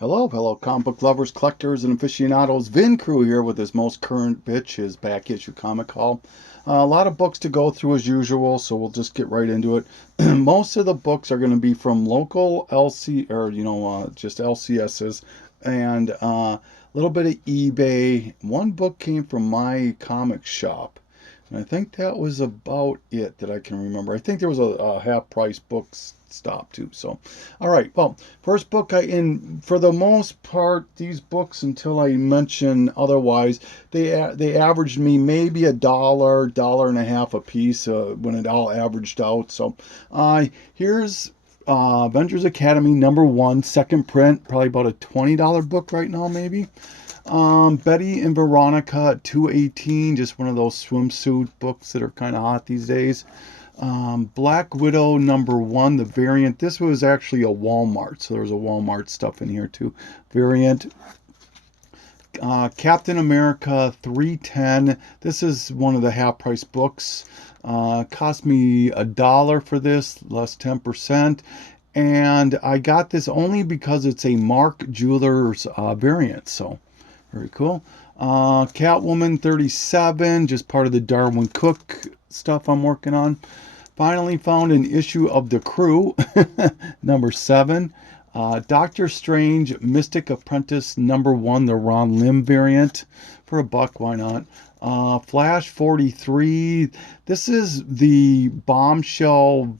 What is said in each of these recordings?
Hello, fellow comic book lovers, collectors, and aficionados. Vin Crew here with his most current bitch, his back issue comic haul. A lot of books to go through as usual, so we'll just get right into it. Most of the books are going to be from local LC or just LCSs, and a little bit of eBay. One book came from my comic shop. And I think that was about it that I can remember. I think there was a half price book stop too. So, all right. Well, first book for the most part, these books until I mention otherwise, they averaged me maybe $1, dollar and a half a piece when it all averaged out. So, here's Avengers Academy #1, second print, probably about a $20 book right now, maybe. Betty and Veronica at 218, just one of those swimsuit books that are kind of hot these days. Black Widow #1, the variant. This was actually a Walmart, so there was a Walmart stuff in here too. Variant. Captain America 310. This is one of the half price books. Cost me $1 for this, less 10%. And I got this only because it's a Mark Jewelers variant, so very cool. Catwoman 37, just part of the Darwin Cook stuff I'm working on. Finally found an issue of The Crew, #7. Doctor Strange Mystic Apprentice #1, the Ron Lim variant. For $1, why not? Flash 43. This is the Bombshell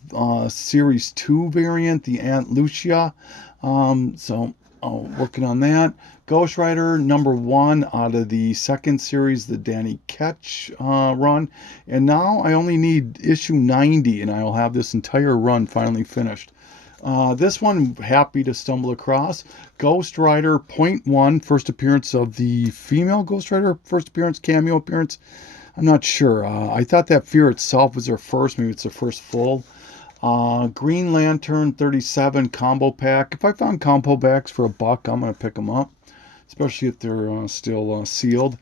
Series 2 variant, the Aunt Lucia. Working on that. Ghost Rider #1 out of the second series, the Danny Ketch run. And now I only need issue 90 and I'll have this entire run finally finished. This one, happy to stumble across. Ghost Rider .1, first appearance of the female Ghost Rider, first appearance, cameo appearance. I'm not sure. I thought that Fear itself was her first. Maybe it's her first full. Green Lantern 37 combo pack. If I found combo packs for $1, I'm going to pick them up, especially if they're still sealed.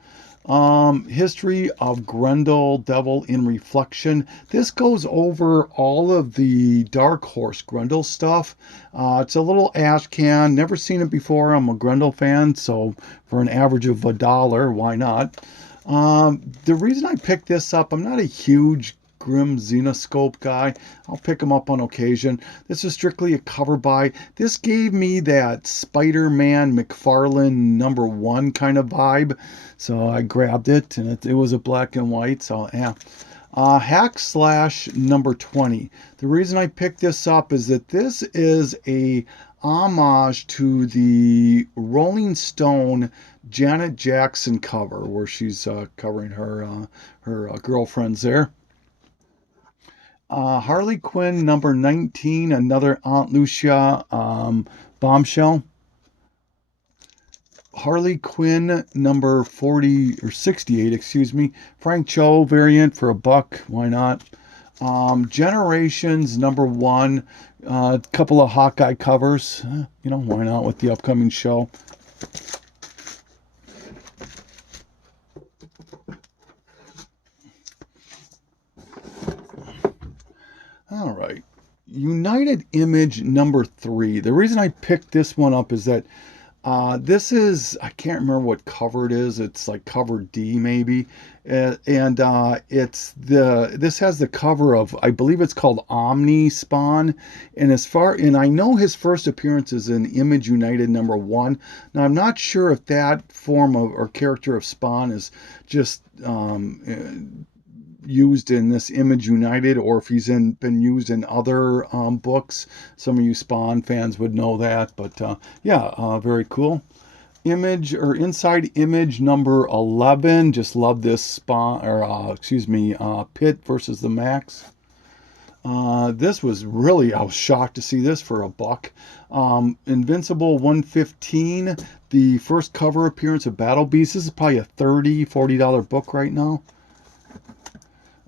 History of Grendel, Devil in Reflection. This goes over all of the Dark Horse Grendel stuff. It's a little ash can. Never seen it before. I'm a Grendel fan, so for an average of $1, why not? The reason I picked this up, I'm not a huge Grim Xenoscope guy. I'll pick them up on occasion. This is strictly a cover buy. This gave me that Spider-Man McFarlane #1 kind of vibe. So I grabbed it and it was a black and white. So yeah. Hack Slash #20. The reason I picked this up is that this is a homage to the Rolling Stone Janet Jackson cover where she's covering her girlfriends there. Harley Quinn #19, another Aunt Lucia bombshell. Harley Quinn #40 or 68, excuse me. Frank Cho variant for $1, why not? Generations #1, a couple of Hawkeye covers. Why not with the upcoming show? All right. United Image #3. The reason I picked this one up is that this is, I can't remember what cover it is. It's like cover D maybe. This has the cover of, I believe it's called Omni Spawn. And I know his first appearance is in Image United #1. Now I'm not sure if that form of or character of Spawn is just used in this Image United, or if he's been used in other books. Some of you Spawn fans would know that, but very cool. Image or Inside Image #11. Just love this Spawn, or Pitt versus the Max. This was really, I was shocked to see this for $1. Invincible 115, the first cover appearance of Battle Beast. This is probably a $30-$40 book right now.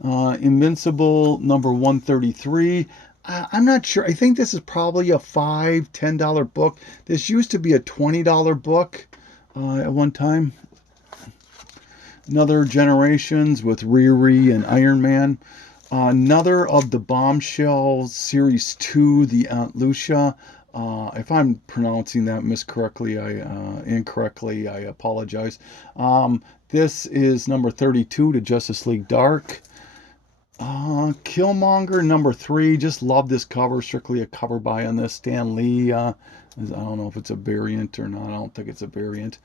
Invincible #133. I'm not sure. I think this is probably a $5-$10 book. This used to be a $20 book at one time. Another Generations with Riri and Iron Man. Another of the Bombshell Series 2, the Aunt Lucia. If I'm pronouncing that incorrectly, I apologize. This is number 32 to Justice League Dark. Killmonger number 3. Just love this cover. Strictly a cover by on this. Stan Lee. I don't know if it's a variant or not. I don't think it's a variant.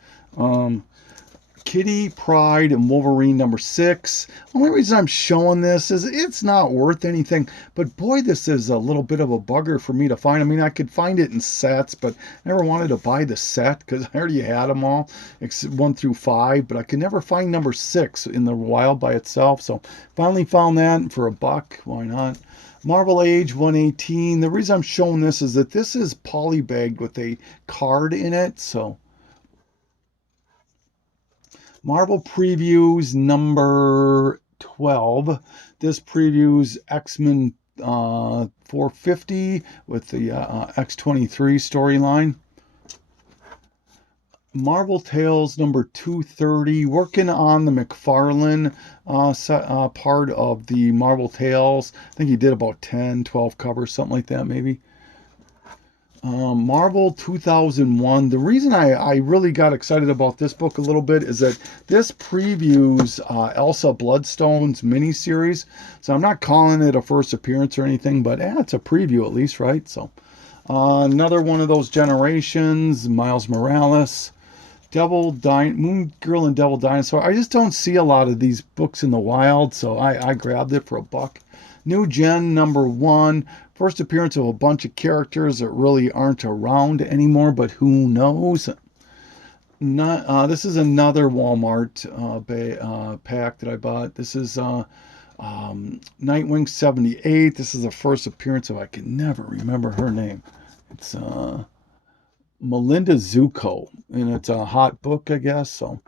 Kitty Pryde and Wolverine number 6. The only reason I'm showing this is it's not worth anything, but boy, this is a little bit of a bugger for me to find. I mean, I could find it in sets, but I never wanted to buy the set because I already had them all, 1 through 5, but I could never find number 6 in the wild by itself, so finally found that for $1. Why not? Marvel Age 118. The reason I'm showing this is that this is polybagged with a card in it, so Marvel Previews number 12. This previews X-Men 450 with the X23 storyline. Marvel Tales number 230. Working on the McFarlane part of the Marvel Tales. I think he did about 10, 12 covers, something like that maybe. Marvel 2001. The reason I really got excited about this book a little bit is that this previews Elsa Bloodstone's miniseries. So I'm not calling it a first appearance or anything, but it's a preview at least, right? So another one of those generations, Miles Morales, Moon Girl and Devil Dinosaur. I just don't see a lot of these books in the wild, so I grabbed it for $1. New Gen number 1. First appearance of a bunch of characters that really aren't around anymore, but who knows? This is another Walmart pack that I bought. This is Nightwing 78. This is the first appearance of, I can never remember her name. It's Melinda Zuko, and it's a hot book, I guess. So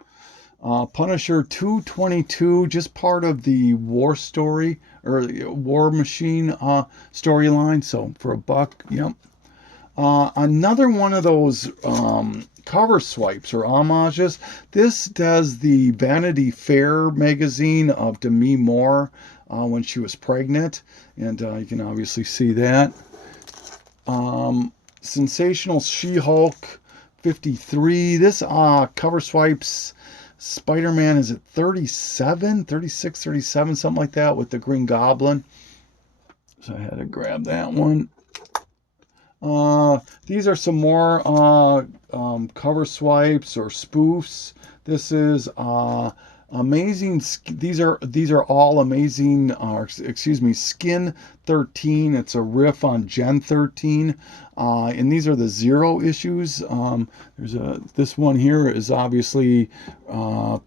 Punisher 222, just part of the War Story or War Machine storyline. So for $1, yep. Another one of those cover swipes or homages. This does the Vanity Fair magazine of Demi Moore when she was pregnant, and you can obviously see that. Sensational She-Hulk 53. This cover swipes Spider-Man, is it 37, 36, 37, something like that, with the Green Goblin. So I had to grab that one. These are some more cover swipes or spoofs. This is amazing. These are all amazing. Skin 13. It's a riff on Gen 13, and these are the 0 issues. This one here is obviously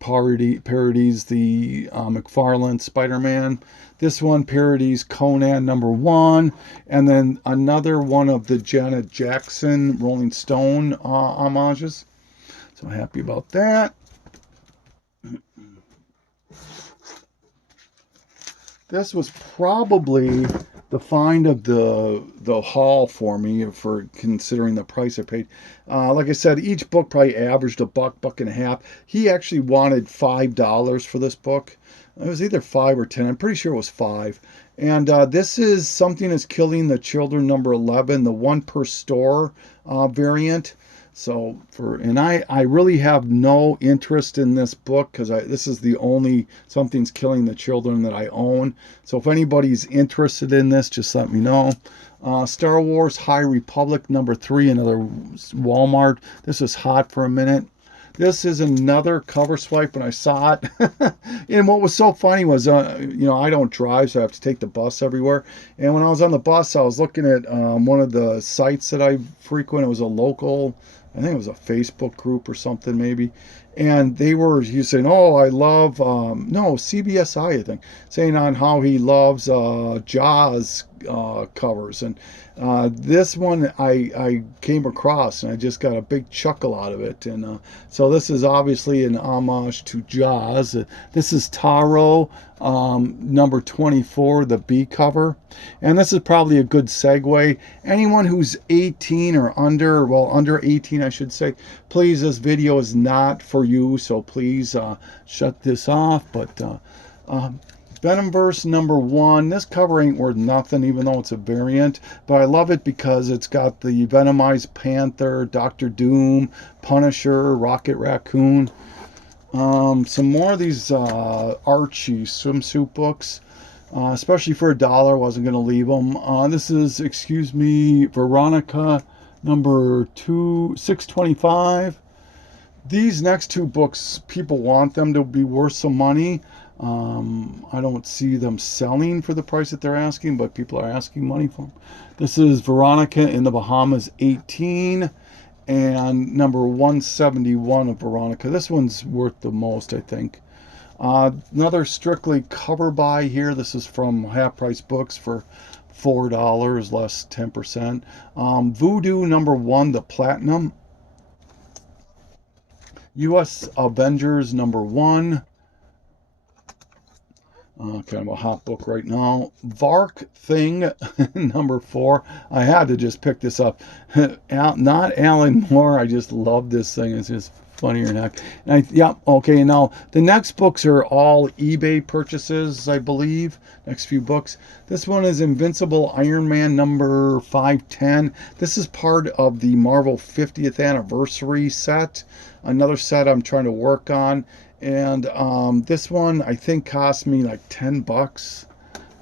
parodies the McFarlane Spider-Man. This one parodies Conan number 1, and then another one of the Janet Jackson Rolling Stone homages. So happy about that. This was probably the find of the haul for me, for considering the price I paid. Like I said, each book probably averaged $1, $1.50. He actually wanted $5 for this book. It was either 5 or 10. I'm pretty sure it was 5. And this is Something is Killing the Children number 11, the 1 per store variant. So I really have no interest in this book because this is the only Something's Killing the Children that I own. So if anybody's interested in this, just let me know. Star Wars High Republic number 3, another Walmart. This is hot for a minute. This is another cover swipe when I saw it. And what was so funny was, I don't drive, so I have to take the bus everywhere. And when I was on the bus, I was looking at one of the sites that I frequent. It was a local, I think it was a Facebook group or something maybe. And he was saying, oh, I love, CBSI, I think, saying on how he loves Jaws covers. And this one I came across, and I just got a big chuckle out of it. And so this is obviously an homage to Jaws. This is Taro number 24, the B cover. And this is probably a good segue. Anyone who's 18 or under, under 18 I should say, please, this video is not for you, so please shut this off. But Venomverse #1. This cover ain't worth nothing, even though it's a variant. But I love it because it's got the Venomized Panther, Doctor Doom, Punisher, Rocket Raccoon. Some more of these Archie swimsuit books. Especially for $1, wasn't going to leave them. This is, excuse me, Veronica #625. These next two books, people want them to be worth some money. I don't see them selling for the price that they're asking, but people are asking money for them. This is Veronica in the Bahamas 18 and #171 of Veronica. This one's worth the most, I think. Another strictly cover buy here. This is from Half Price Books for $4, less 10%. VOODOO #1, the Platinum. US Avengers #1. Kind of a hot book right now. Vark Thing #4. I had to just pick this up. Not Alan Moore. I just love this thing. It's just funnier than heck. Yeah, okay. Now the next books are all eBay purchases, I believe. Next few books. This one is Invincible Iron Man #510. This is part of the Marvel 50th anniversary set. Another set I'm trying to work on. And this one I think cost me like $10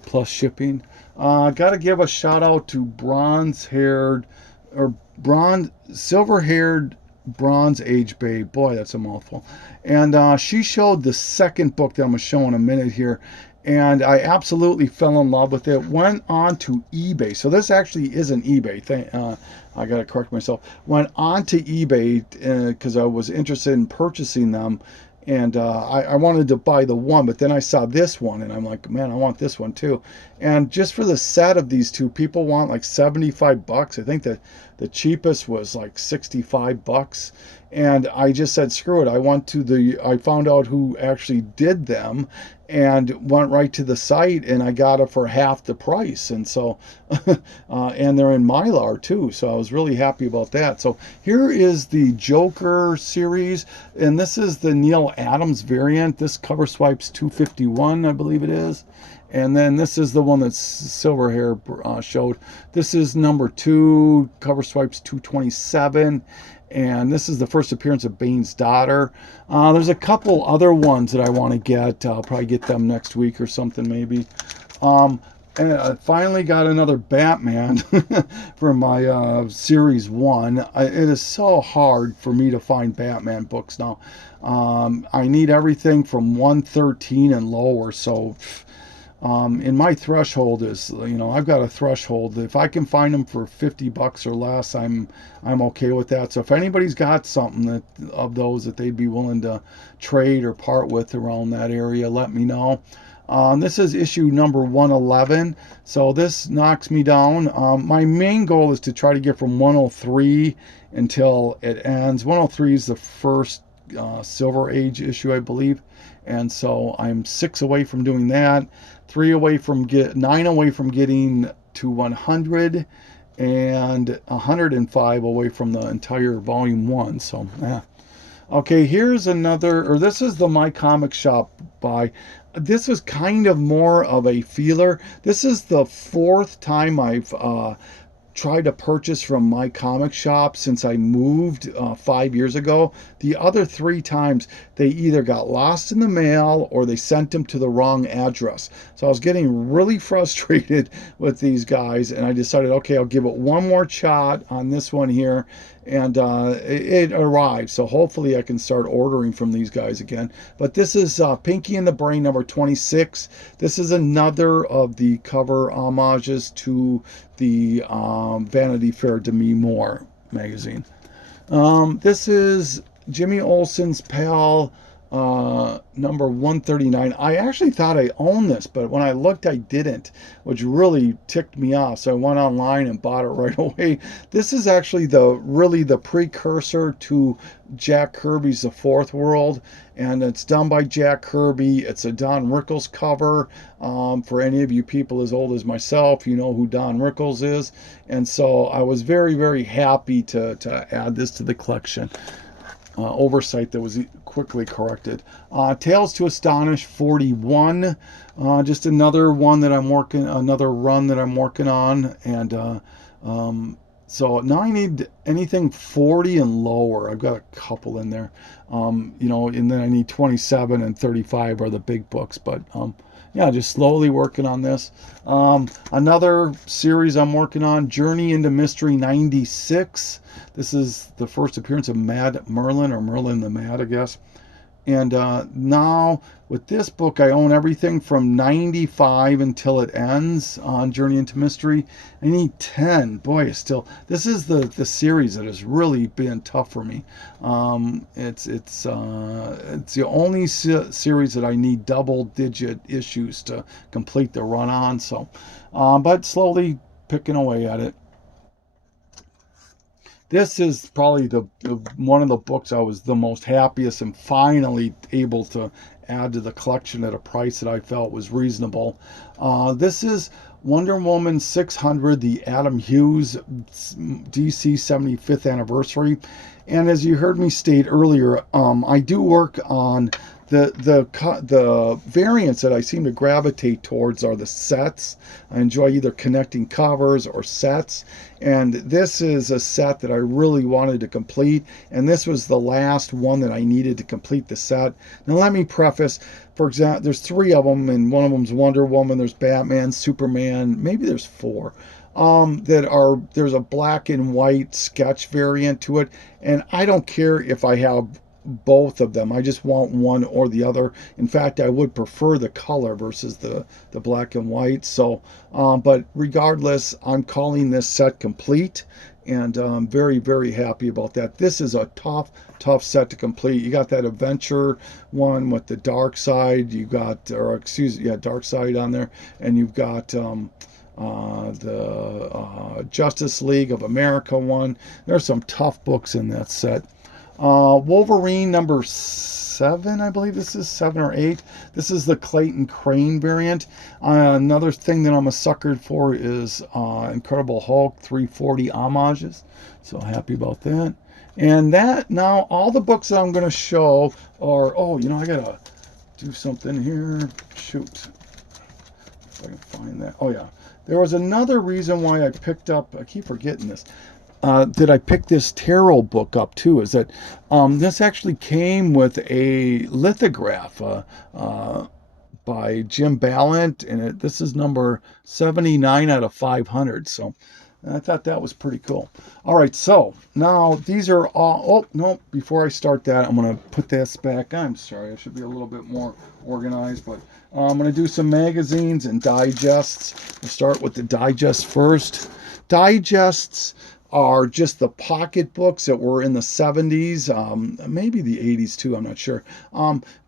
plus shipping. Got to give a shout out to silver-haired Bronze Age Babe. Boy, that's a mouthful. And she showed the second book that I'm going to show in a minute here. And I absolutely fell in love with it. Went on to eBay. So this actually isn't eBay. I got to correct myself. Went on to eBay because I was interested in purchasing them. And I wanted to buy the one, but then I saw this one, and I'm like, man, I want this one too. And just for the set of these two, people want like $75. I think that the cheapest was like $65. And I just said, screw it. I found out who actually did them and went right to the site, and I got it for half the price. And so, and they're in Mylar too. So I was really happy about that. So here is the Joker series, and this is the Neil Adams variant. This cover swipes 251, I believe it is. And then this is the one that Silver Hair showed. This is #2, cover swipes 227. And this is the first appearance of Bane's daughter. There's a couple other ones that I want to get. I'll probably get them next week or something maybe. And I finally got another Batman for my Series 1. It is so hard for me to find Batman books now. I need everything from 113 and lower, so... and my threshold is, I've got a threshold. If I can find them for $50 or less, I'm okay with that. So if anybody's got something of those that they'd be willing to trade or part with around that area, let me know. This is issue #111. So this knocks me down. My main goal is to try to get from 103 until it ends. 103 is the first Silver Age issue, I believe. And so I'm 6 away from doing that. 9 away from getting to 100, and 105 away from the entire volume 1. So, yeah. Okay, here's another, this is the My Comic Shop buy. This was kind of more of a feeler. This is the 4th time I've tried to purchase from My Comic Shop since I moved 5 years ago. The other 3 times they either got lost in the mail or they sent them to the wrong address. So I was getting really frustrated with these guys, and I decided, okay, I'll give it one more shot on this one here. And it arrived, so hopefully I can start ordering from these guys again. But this is Pinky and the Brain #26. This is another of the cover homages to the Vanity Fair Demi Moore magazine. This is Jimmy Olsen's Pal #139. I actually thought I owned this, but when I looked, I didn't, which really ticked me off. So I went online and bought it right away. This is actually the precursor to Jack Kirby's The Fourth World, and it's done by Jack Kirby. It's a Don Rickles cover. For any of you people as old as myself, you know who Don Rickles is. And so I was very, very happy to add this to the collection. oversight that was quickly corrected. Tales to Astonish 41, just another one that another run that I'm working on, and so now I need anything 40 and lower. I've got a couple in there, and then I need 27 and 35 are the big books, but yeah, just slowly working on this. Another series I'm working on, Journey into Mystery 96. This is the first appearance of Mad Merlin, or Merlin the Mad, I guess. And now with this book, I own everything from 95 until it ends on Journey into Mystery. I need 10. Boy, this is the series that has really been tough for me. It's the only series that I need double-digit issues to complete the run on. So, but slowly picking away at it. This is probably the one of the books I was the most happiest and finally able to add to the collection at a price that I felt was reasonable. This is Wonder Woman 600, the Adam Hughes DC 75th anniversary. And as you heard me state earlier, I do work on the variants that I seem to gravitate towards are the sets. I enjoy either connecting covers or sets, and this is a set that I really wanted to complete, and this was the last one that I needed to complete the set. Now let me preface, for example, there's 3 of them, and one of them's Wonder Woman, there's Batman, Superman, maybe there's 4. There's a black and white sketch variant to it, and I don't care if I have both of them. I just want one or the other. In fact, I would prefer the color versus the black and white. So, but regardless, I'm calling this set complete, and I'm very, very happy about that. This is a tough set to complete. You got that adventure one with the dark side. You got, dark side on there, and you've got the Justice League of America one. There's some tough books in that set. Wolverine number 7, I believe this is 7 or 8. This is the Clayton Crane variant. Another thing that I'm a sucker for is Incredible Hulk 340 homages. So happy about that. And that, now all the books that I'm going to show are, I gotta do something here. Shoot. If I can find that. Oh yeah. There was another reason why I picked up, I keep forgetting this. That I picked this tarot book up too, is that this actually came with a lithograph by Jim Ballant, and this is number 79 out of 500. So I thought that was pretty cool. All right, so now these are all. Oh no! Before I start that, I'm gonna put this back. I'm sorry, I should be a little bit more organized, but I'm gonna do some magazines and digests. We'll start with the digest first. Digests are just the pocket books that were in the 70s, maybe the 80s too, I'm not sure.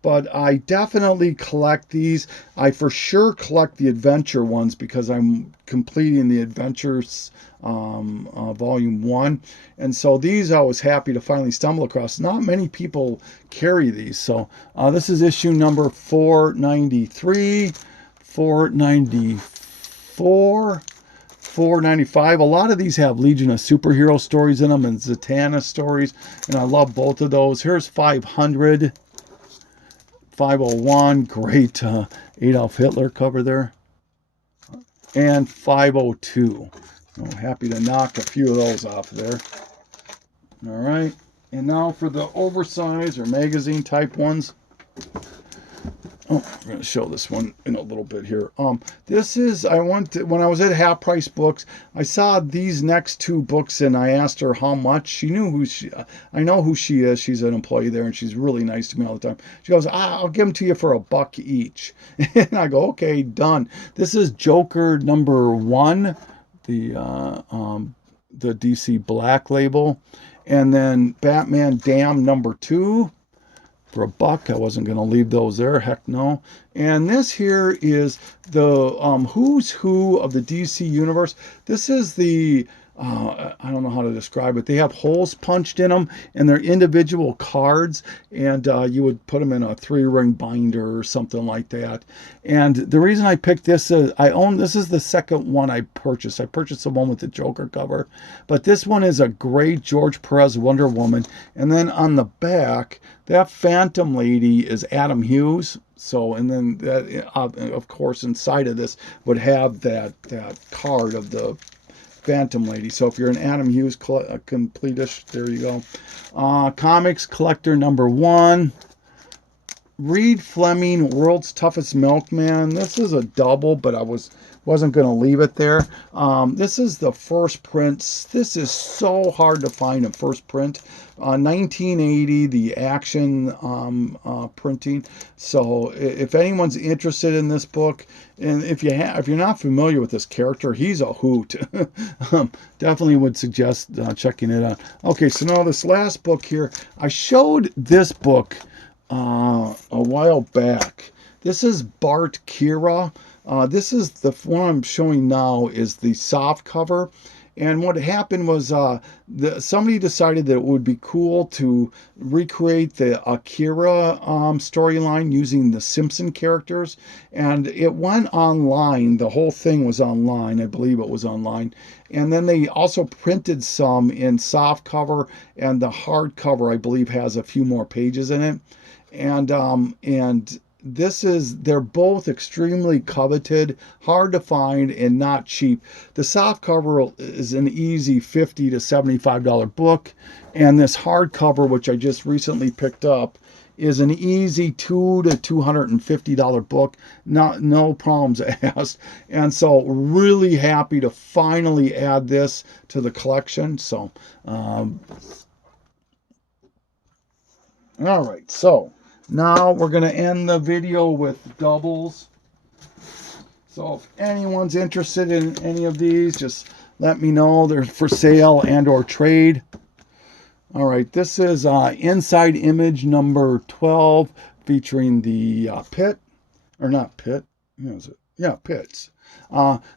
But I definitely collect these. I for sure collect the adventure ones because I'm completing the Adventures Volume 1. And so these I was happy to finally stumble across. Not many people carry these. So this is issue number 493, 494, 495. A lot of these have Legion of Superhero stories in them and Zatanna stories, and I love both of those. Here's 500, 501, great Adolf Hitler cover there, and 502. I'm happy to knock a few of those off there. All right, and now for the oversized or magazine type ones. Oh, I'm going to show this one in a little bit here. This is, when I was at Half Price Books, I saw these next 2 books and I asked her how much. She knew I know who she is. She's an employee there and she's really nice to me all the time. She goes, I'll give them to you for $1 each. And I go, okay, done. This is Joker number 1, the DC Black label. And then Batman Damn number 2. For $1. I wasn't going to leave those there. Heck no. And this here is the who's who of the DC universe. This is the I don't know how to describe it. They have holes punched in them, and they're individual cards, and you would put them in a 3-ring binder or something like that. And the reason I picked this, this is the second one I purchased. I purchased the one with the Joker cover, but this one is a great George Perez Wonder Woman. And then on the back, that Phantom Lady is Adam Hughes. So, and then that, of course, inside of this would have that card of the Phantom Lady. So if you're an Adam Hughes completist, there you go. Comics collector number 1. Reed Fleming, World's Toughest Milkman. This is a double, but I wasn't going to leave it there. This is the first print. This is so hard to find a first print. 1980, the action printing. So if anyone's interested in this book, and if you're not familiar with this character, he's a hoot. Definitely would suggest checking it out. Okay, so now this last book here, I showed this book a while back. This is Bart Kira. This is the one I'm showing now is the soft cover. And what happened was somebody decided that it would be cool to recreate the Akira storyline using the Simpson characters. And it went online. The whole thing was online. I believe it was online. And then they also printed some in soft cover. And the hard cover, I believe, has a few more pages in it. And they're both extremely coveted, hard to find, and not cheap. The soft cover is an easy $50 to $75 book, and this hardcover, which I just recently picked up, is an easy $200 to $250 book. No problems asked. And so really happy to finally add this to the collection. So, all right, so now we're going to end the video with doubles. So if anyone's interested in any of these, just let me know. They're for sale and or trade. All right, this is Inside Image number 12 featuring the Pit, or not Pit, who is it? Yeah, Pits.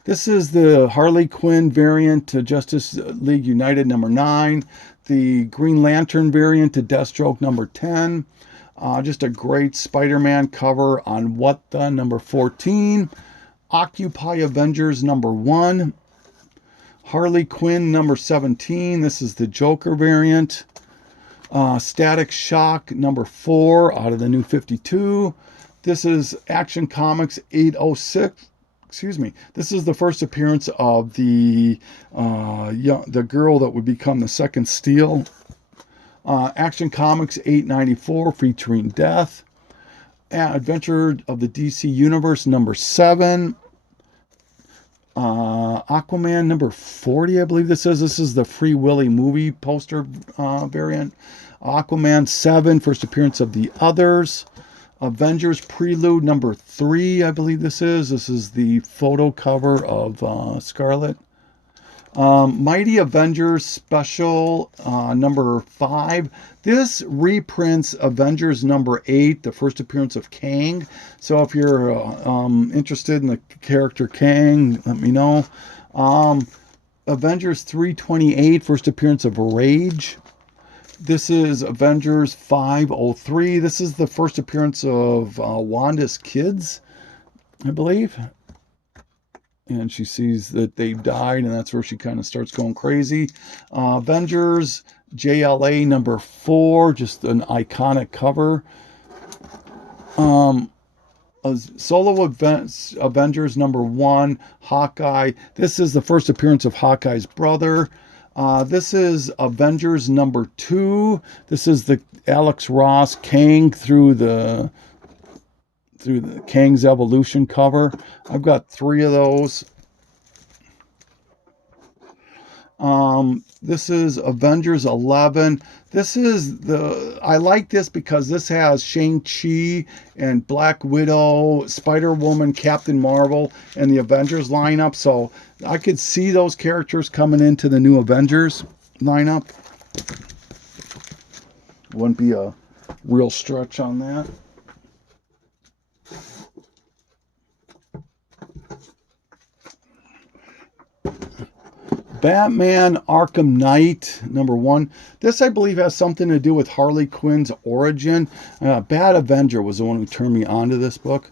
This is the Harley Quinn variant to Justice League United number 9, the Green Lantern variant to Deathstroke number 10. Just a great Spider-Man cover on What the number 14. Occupy Avengers number 1. Harley Quinn number 17. This is the Joker variant. Static Shock number 4 out of the New 52. This is Action Comics 806. Excuse me. This is the first appearance of the girl that would become the second Steel. Action Comics 894 featuring Death. Adventure of the DC Universe number 7. Aquaman number 40, I believe this is. This is the Free Willy movie poster variant. Aquaman 7, first appearance of the Others. Avengers Prelude number 3, I believe this is. This is the photo cover of Scarlet. Mighty Avengers Special number 5. This reprints Avengers number 8, the first appearance of Kang. So if you're interested in the character Kang, let me know. Avengers 328, first appearance of Rage. This is Avengers 503. This is the first appearance of Wanda's kids, I believe. And she sees that they've died, and that's where she kind of starts going crazy. Avengers JLA number 4, just an iconic cover. Solo Avengers number 1, Hawkeye. This is the first appearance of Hawkeye's brother. This is Avengers number 2. This is the Alex Ross Kang through the Kang's Evolution cover. I've got 3 of those. This is Avengers 11. I like this because this has Shang-Chi and Black Widow, Spider-Woman, Captain Marvel, and the Avengers lineup. So I could see those characters coming into the new Avengers lineup. Wouldn't be a real stretch on that. Batman Arkham Knight, number 1. This, I believe, has something to do with Harley Quinn's origin. Bad Avenger was the one who turned me on to this book.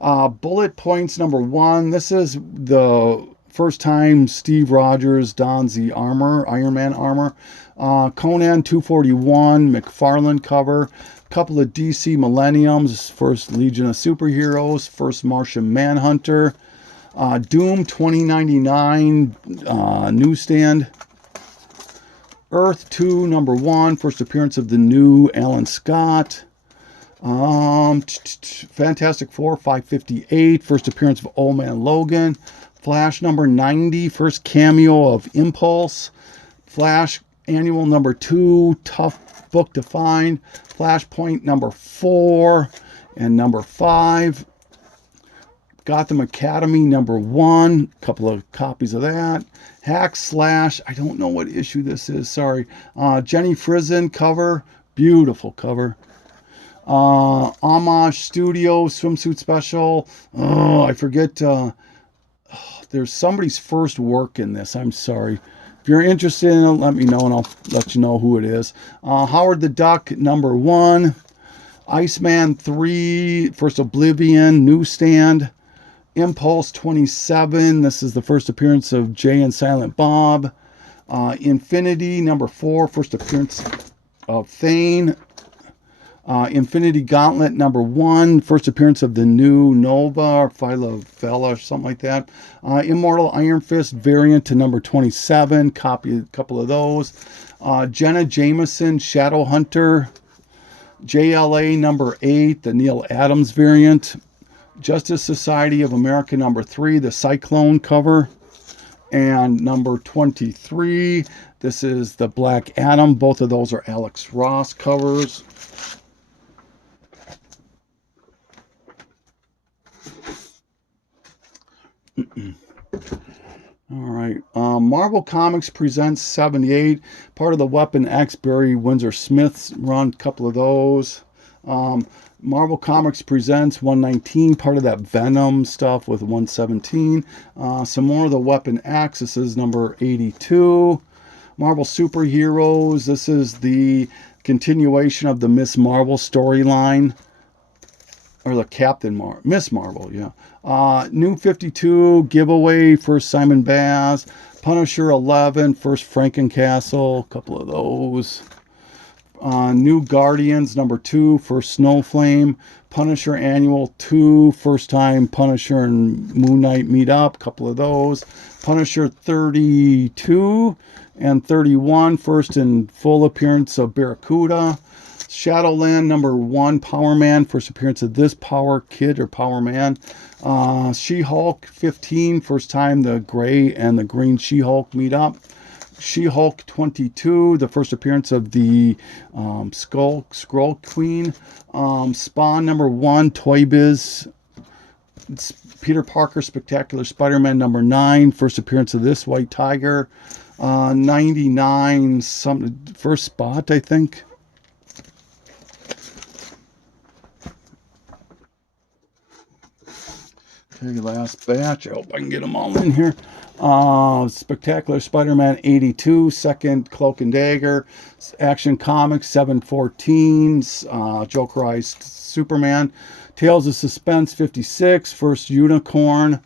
Bullet Points, number 1. This is the first time Steve Rogers dons the armor, Iron Man armor. Conan 241, McFarlane cover. Couple of DC Millenniums, first Legion of Superheroes, first Martian Manhunter. Doom 2099 newsstand. Earth 2, number 1, first appearance of the new Alan Scott. Fantastic Four 558, first appearance of Old Man Logan. Flash number 90, first cameo of Impulse. Flash Annual number 2, tough book to find. Flashpoint number 4 and number 5. Gotham Academy number 1, a couple of copies of that. Hack Slash, I don't know what issue this is, sorry. Jenny Frison cover, beautiful cover. Homage Studio swimsuit special. Oh, I forget. There's somebody's first work in this. I'm sorry. If you're interested in it, let me know and I'll let you know who it is. Howard the Duck number 1. Iceman 3, first Oblivion newsstand. Impulse 27. This is the first appearance of Jay and Silent Bob. Infinity number 4, first appearance of Thane. Infinity Gauntlet number 1, first appearance of the new Nova or Phyla or something like that. Immortal Iron Fist variant to number 27, copy a couple of those. Jenna Jameson Shadow Hunter. JLA number 8, the Neil Adams variant. Justice Society of America number 3, the Cyclone cover. And number 23, this is the Black Adam. Both of those are Alex Ross covers. All right. Marvel Comics presents 78, part of the Weapon X, Barry Windsor Smith's run, couple of those. Marvel Comics presents 119, part of that Venom stuff with 117. Some more of the Weapon X. This is number 82. Marvel Superheroes. This is the continuation of the Miss Marvel storyline. Or the Miss Marvel, yeah. New 52 giveaway, first Simon Baz. Punisher 11, first Frankencastle, a couple of those. New Guardians number 2, first Snowflame. Punisher Annual 2, first time Punisher and Moon Knight meet up, a couple of those. Punisher 32 and 31, first and full appearance of Barracuda. Shadowland number 1, Power Man, first appearance of this Power Kid or Power Man. She-Hulk 15, first time the gray and the green She-Hulk meet up. She-Hulk 22, the first appearance of the Skrull Queen. Spawn number 1, Toy Biz. It's Peter Parker Spectacular Spider-Man number 9, first appearance of this White Tiger. 99, first Spot, I think. Okay, last batch. I hope I can get them all in here. Spectacular Spider-Man 82, second Cloak and Dagger. Action Comics 714, Jokerized Superman. Tales of Suspense 56, first Unicorn.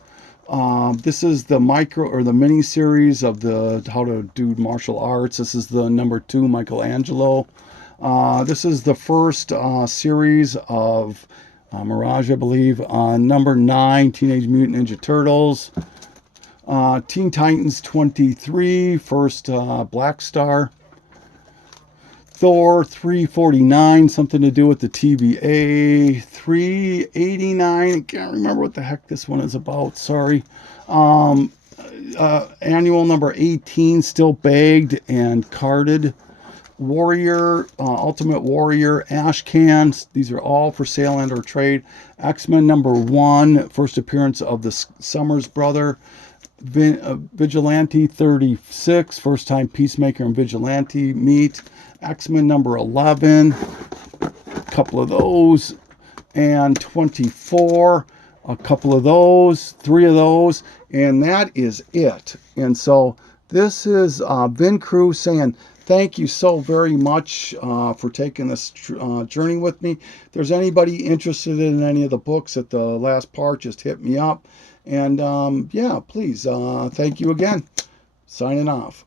This is the mini series of the How to Do Martial Arts. This is the number 2 Michelangelo. This is the first series of Mirage, I believe. Number 9, Teenage Mutant Ninja Turtles. Teen Titans 23, first Black Star. Thor 349, something to do with the TVA. 389, I can't remember what the heck this one is about, sorry. Annual number 18, still bagged and carded. Warrior, Ultimate Warrior, Ash Cans. These are all for sale and or trade. X-Men number 1, first appearance of the Summers brother. Vigilante 36, first time Peacemaker and Vigilante meet. X-Men number 11, a couple of those. And 24, a couple of those, 3 of those. And that is it. And so This is Vin Crew saying thank you so very much for taking this journey with me. If there's anybody interested in any of the books at the last part, just hit me up. And yeah, please, thank you again. Signing off.